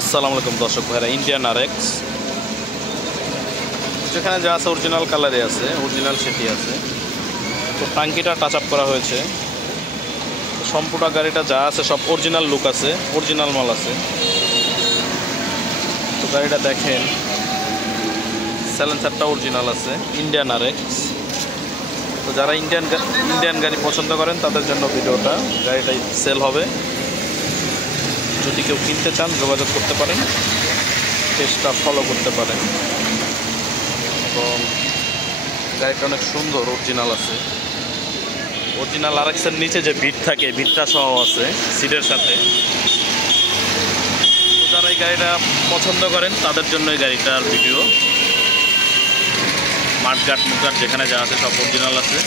আসসালামু আলাইকুম দর্শক ভাইরা, ইন্ডিয়ান আরএক্স যেখানে যা আছে অরিজিনাল কালারে আছে, অরিজিনাল সেটি আছে। তো টাঙ্কিটা টাচ আপ করা হয়েছে, সম্পূর্ণ গাড়িটা যা আছে সব অরিজিনাল লুক আছে, অরিজিনাল মাল আছে। তো গাড়িটা দেখেন, সাইলেন্সারটা অরিজিনাল আছে, ইন্ডিয়ান আরএক্স। তো যারা ইন্ডিয়ান গাড়ি পছন্দ করেন তাদের জন্য ভিডিওটা। গাড়িটা সেল হবে, যদি কেউ কিনতে চান যোগাযোগ করতে পারেন, পেজটা ফলো করতে পারেন। এবং গাড়িটা অনেক সুন্দর, অরিজিনাল আছে। অরিজিনাল আরএক্সের নিচে যে বিট থাকে, বিটটা সহ আছে সিটের সাথে। তো যারা এই গাড়িটা পছন্দ করেন তাদের জন্য এই গাড়িটার ভিডিও। মাঠঘাট মুখঘাট যেখানে যা আছে সব অরিজিনাল আছে।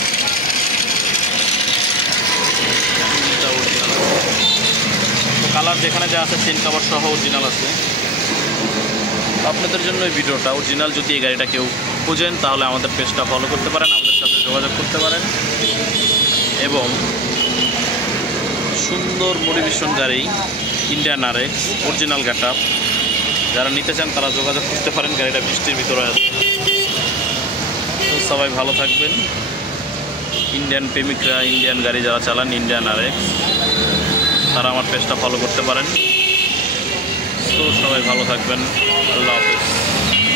তো কালার যেখানে যা আছে সিন কাভার সহ অরিজিনাল আছে। আপনাদের জন্য এই ভিডিওটা। অরিজিনাল যদি এই গাড়িটা কেউ খুঁজেন তাহলে আমাদের পেজটা ফলো করতে পারেন, আমাদের সাথে যোগাযোগ করতে পারেন। এবং সুন্দর মোটিভেশন গাড়ি ইন্ডিয়ান আরএক্স অরিজিনাল গেটআপ, যারা নিতে চান তারা যোগাযোগ করতে পারেন। গাড়িটা বৃষ্টির ভিতরে আছে। তো সবাই ভালো থাকবেন। ইন্ডিয়ান প্রেমিকরা, ইন্ডিয়ান গাড়ি যারা চালান, ইন্ডিয়ান আরএক্স, তারা আমার পেজটা ফলো করতে পারেন। তো সবাই ভালো থাকবেন। আল্লাহ হাফেজ।